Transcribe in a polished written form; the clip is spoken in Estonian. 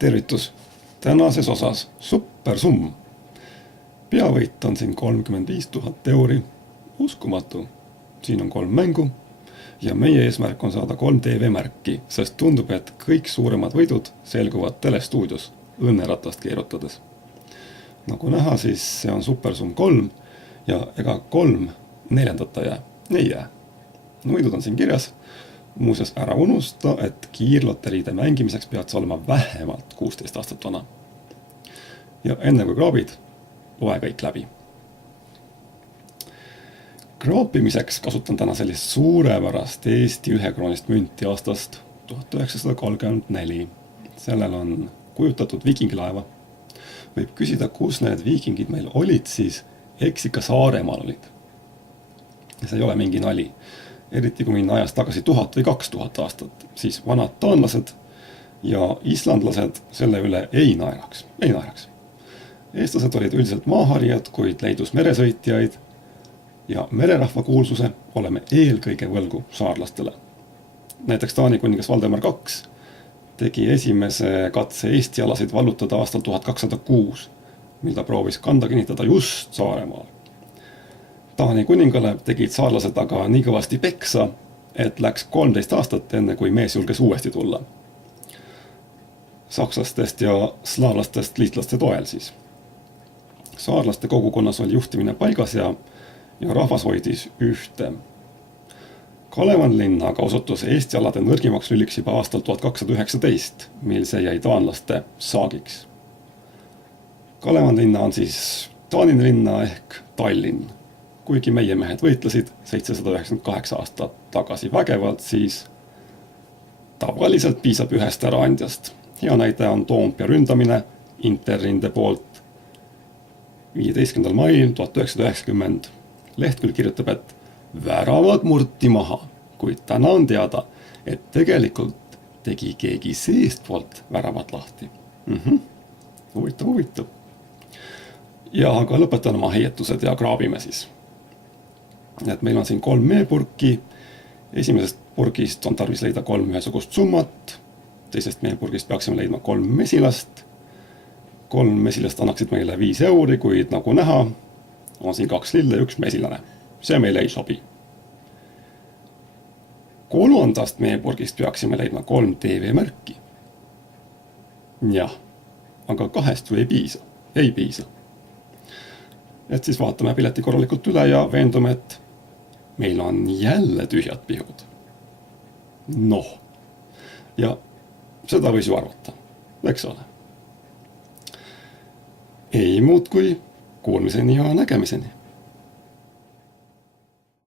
Tervitus! Tänases osas supersumm. Peavõit on siin 35 000 euri. Uskumatu. Siin on 3 mängu ja meie eesmärk on saada 3 TV-märki, sest tundub, et kõik suuremad võidud selguvad telestuudios õnneratast keerutades. Nagu näha, siis see on supersumm 3 ja ega 3 neljandata jää. Ei jää. Võidud on siin kirjas. Muuseas ära unusta, et kiirloteriide mängimiseks pead sa olema vähemalt 16 aastat vana. Ja enne kui kraabid, loe kõik läbi. Kraapimiseks kasutan täna sellist suurepärast Eesti 1-kroonist münti aastast 1934. Sellel on kujutatud viikingilaeva. Võib küsida, kus need viikingid meil olid siis, eks ikka Saaremaal olid. See ei ole mingi nali. Eriti kui minna ajas tagasi 1000 või 2000 aastat, siis vanad taanlased ja islandlased selle üle ei naeraks. Eestlased olid üldiselt maaharijad, kuid leidus meresõitjaid ja mererahva kuulsuse oleme eelkõige võlgu saarlastele. Näiteks Taani kuningas Valdemar II tegi esimese katse Eesti alasid vallutada aastal 1206, mil ta proovis kanda kinnitada just Saaremaal. Taani kuningale tegid saarlased aga nii kõvasti peksa, et läks 13 aastat enne, kui mees julges uuesti tulla. Sakslastest ja slaavlastest liitlaste toel siis. Saarlaste kogukonnas oli juhtimine paigas ja rahvas hoidis ühte. Kalevanlinn aga osutus Eesti alade nõrgimaks lüliks juba aastal 1219, mil see jäi taanlaste saagiks. Kalevanlinna on siis Taanine linna ehk Tallinn. Kuigi meie mehed võitlesid 798 aastat tagasi vägevalt, siis tavaliselt piisab ühest äraandjast. Hea näide on Toompea ründamine Interrinde poolt 15. mail 1990. Leht küll kirjutab, et väravad murti maha, kuid täna on teada, et tegelikult tegi keegi seestpoolt väravat lahti. Huvitav. Ja aga lõpetan oma heietused ja kraabime siis. Et meil on siin 3 meepurki. Esimesest purgist on tarvis leida 3 ühesugust summat. Teisest meepurgist peaksime leidma 3 mesilast. 3 mesilast annaksid meile 5 euri, kuid nagu näha, on siin 2 lille ja 1 mesilane. See meile ei sobi. 3. meepurgist peaksime leidma 3 TV-märki. Jah, aga 2 ju ei piisa. Ei piisa. Et siis vaatame pileti korralikult üle ja veendume, et meil on jälle tühjad pihud. Noh, ja seda võis ju arvata, eks ole. Ei muud kui kuulmiseni ja nägemiseni.